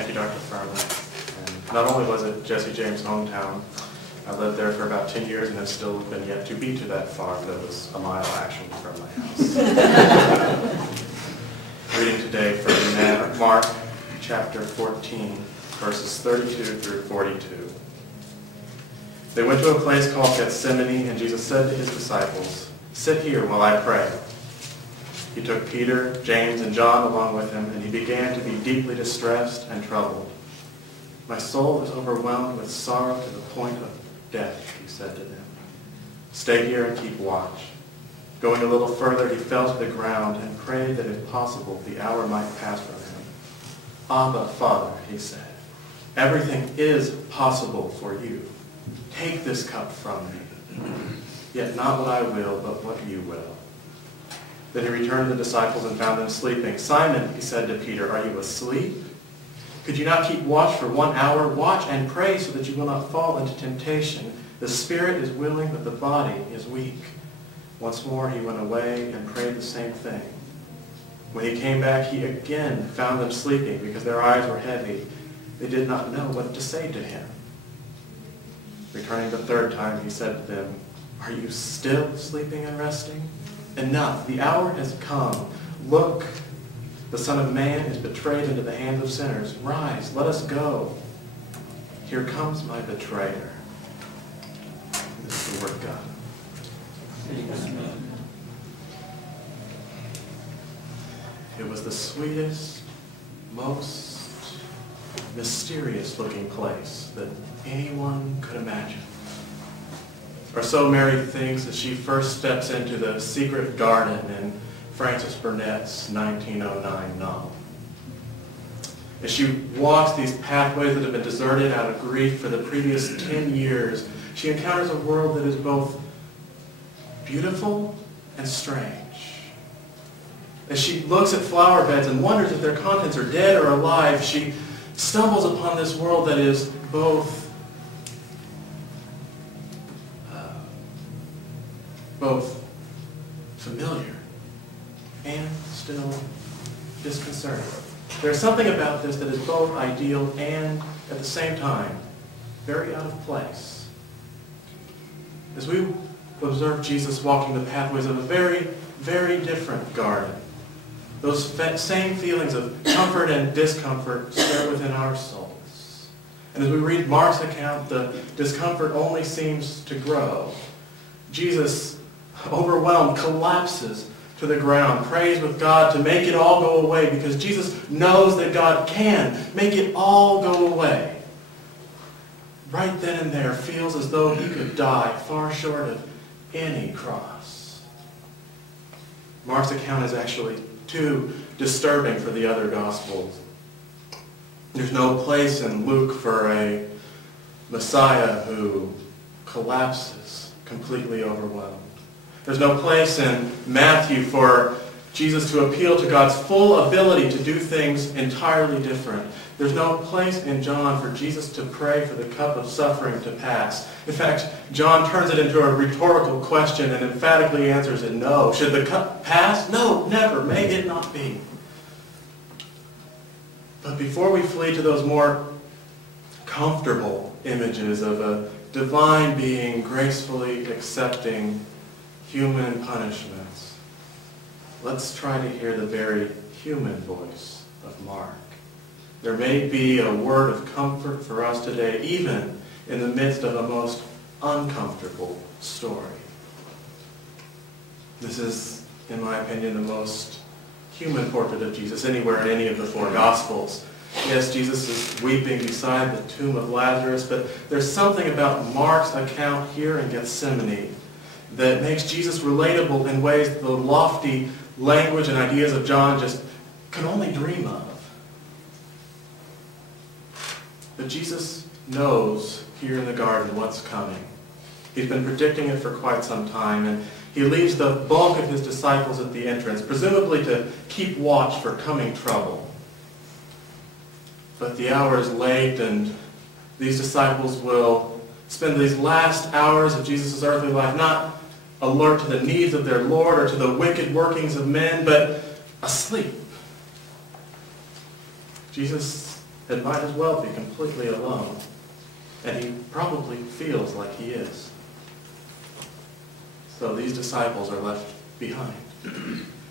Thank you, Dr. Furman. And not only was it Jesse James' hometown, I lived there for about 10 years and have still been yet to be to that farm that was a mile actually from my house. Reading today from Mark chapter 14, verses 32 through 42. They went to a place called Gethsemane, and Jesus said to his disciples, "Sit here while I pray." He took Peter, James, and John along with him, and he began to be deeply distressed and troubled. "My soul is overwhelmed with sorrow to the point of death," he said to them. "Stay here and keep watch." Going a little further, he fell to the ground and prayed that if possible the hour might pass from him. "Abba, Father," he said, "everything is possible for you. Take this cup from me. Yet not what I will, but what you will." Then he returned to the disciples and found them sleeping. "Simon," he said to Peter, "are you asleep? Could you not keep watch for 1 hour? Watch and pray so that you will not fall into temptation. The spirit is willing, but the body is weak." Once more he went away and prayed the same thing. When he came back, he again found them sleeping because their eyes were heavy. They did not know what to say to him. Returning the third time, he said to them, "Are you still sleeping and resting? Enough, the hour has come. Look, the Son of Man is betrayed into the hands of sinners. Rise, let us go. Here comes my betrayer." This is the word of God. Amen. It was the sweetest, most mysterious looking place that anyone could imagine. Or so Mary thinks as she first steps into the secret garden in Francis Burnett's 1909 novel. As she walks these pathways that have been deserted out of grief for the previous 10 years, she encounters a world that is both beautiful and strange. As she looks at flower beds and wonders if their contents are dead or alive, she stumbles upon this world that is both familiar and still disconcerting. There's something about this that is both ideal and, at the same time, very out of place. As we observe Jesus walking the pathways of a very, very different garden, those same feelings of comfort and discomfort stir within our souls. And as we read Mark's account, the discomfort only seems to grow. Jesus, overwhelmed, collapses to the ground, prays with God to make it all go away because Jesus knows that God can make it all go away. Right then and there, feels as though he could die far short of any cross. Mark's account is actually too disturbing for the other Gospels. There's no place in Luke for a Messiah who collapses, completely overwhelmed. There's no place in Matthew for Jesus to appeal to God's full ability to do things entirely different. There's no place in John for Jesus to pray for the cup of suffering to pass. In fact, John turns it into a rhetorical question and emphatically answers it no. Should the cup pass? No, never. May it not be. But before we flee to those more comfortable images of a divine being gracefully accepting human punishments, let's try to hear the very human voice of Mark. There may be a word of comfort for us today, even in the midst of a most uncomfortable story. This is, in my opinion, the most human portrait of Jesus anywhere in any of the four Gospels. Yes, Jesus is weeping beside the tomb of Lazarus, but there's something about Mark's account here in Gethsemane that makes Jesus relatable in ways the lofty language and ideas of John just can only dream of. But Jesus knows here in the garden what's coming. He's been predicting it for quite some time, and he leaves the bulk of his disciples at the entrance, presumably to keep watch for coming trouble. But the hour is late, and these disciples will spend these last hours of Jesus' earthly life not alert to the needs of their Lord or to the wicked workings of men, but asleep. Jesus and might as well be completely alone. And he probably feels like he is. So these disciples are left behind.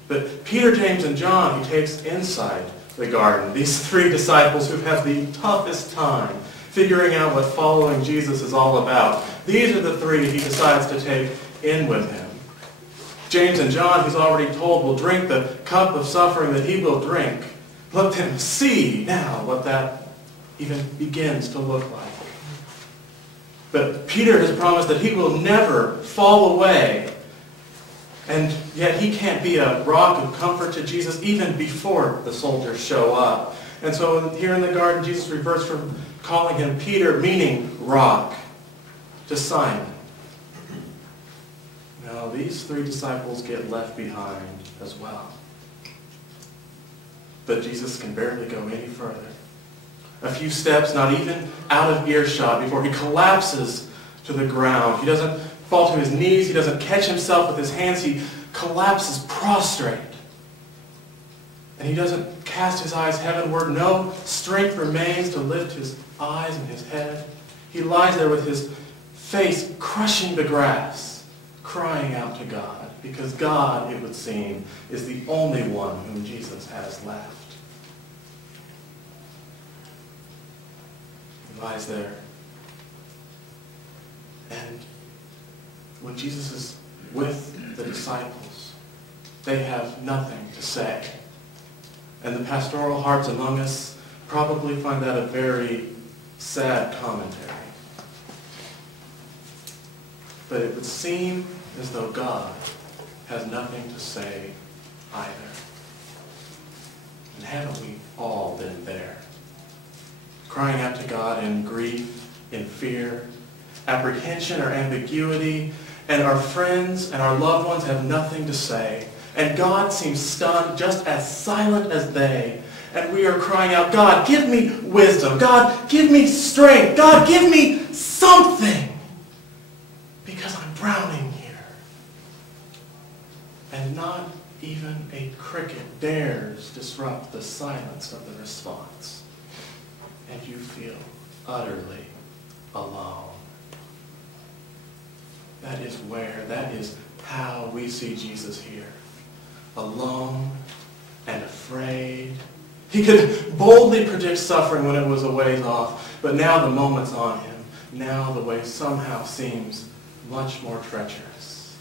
But Peter, James, and John, he takes inside the garden. These three disciples who've had the toughest time figuring out what following Jesus is all about. These are the three he decides to take in with him. James and John, he's already told, will drink the cup of suffering that he will drink. Let them see now what that even begins to look like. But Peter has promised that he will never fall away. And yet he can't be a rock of comfort to Jesus even before the soldiers show up. And so here in the garden, Jesus reverts from calling him Peter, meaning rock, to Simon. Now these three disciples get left behind as well. But Jesus can barely go any further. A few steps, not even out of earshot, before he collapses to the ground. He doesn't fall to his knees. He doesn't catch himself with his hands. He collapses prostrate. And he doesn't cast his eyes heavenward. No strength remains to lift his eyes and his head. He lies there with his face crushing the grass, crying out to God, because God, it would seem, is the only one whom Jesus has left. He lies there. And when Jesus is with the disciples, they have nothing to say. And the pastoral hearts among us probably find that a very sad commentary. But it would seem as though God has nothing to say either. And haven't we all been there? Crying out to God in grief, in fear, apprehension or ambiguity, and our friends and our loved ones have nothing to say. And God seems stunned, just as silent as they. And we are crying out, God, give me wisdom. God, give me strength. God, give me something. Because I'm drowning here. And not even a cricket dares disrupt the silence of the response. And you feel utterly alone. That is how we see Jesus here. Alone and afraid. He could boldly predict suffering when it was a ways off, but now the moment's on him. Now the way somehow seems much more treacherous.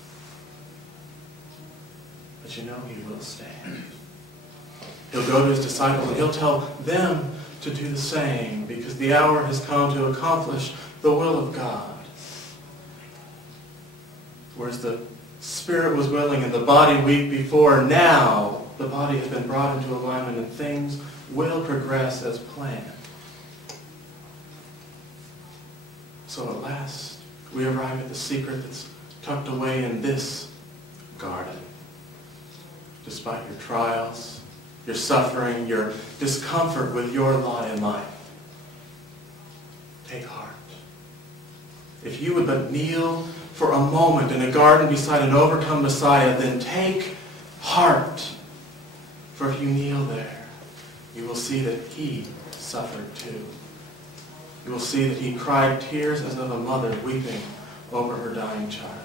But you know he will stand. He'll go to his disciples and he'll tell them to do the same, because the hour has come to accomplish the will of God. Whereas the spirit was willing and the body weak before, now the body has been brought into alignment and things will progress as planned. So at last, we arrive at the secret that's tucked away in this garden. Despite your trials, your suffering, your discomfort with your lot in life, take heart. If you would but kneel for a moment in a garden beside an overcome Messiah, then take heart. For if you kneel there, you will see that he suffered too. You will see that he cried tears as of a mother weeping over her dying child.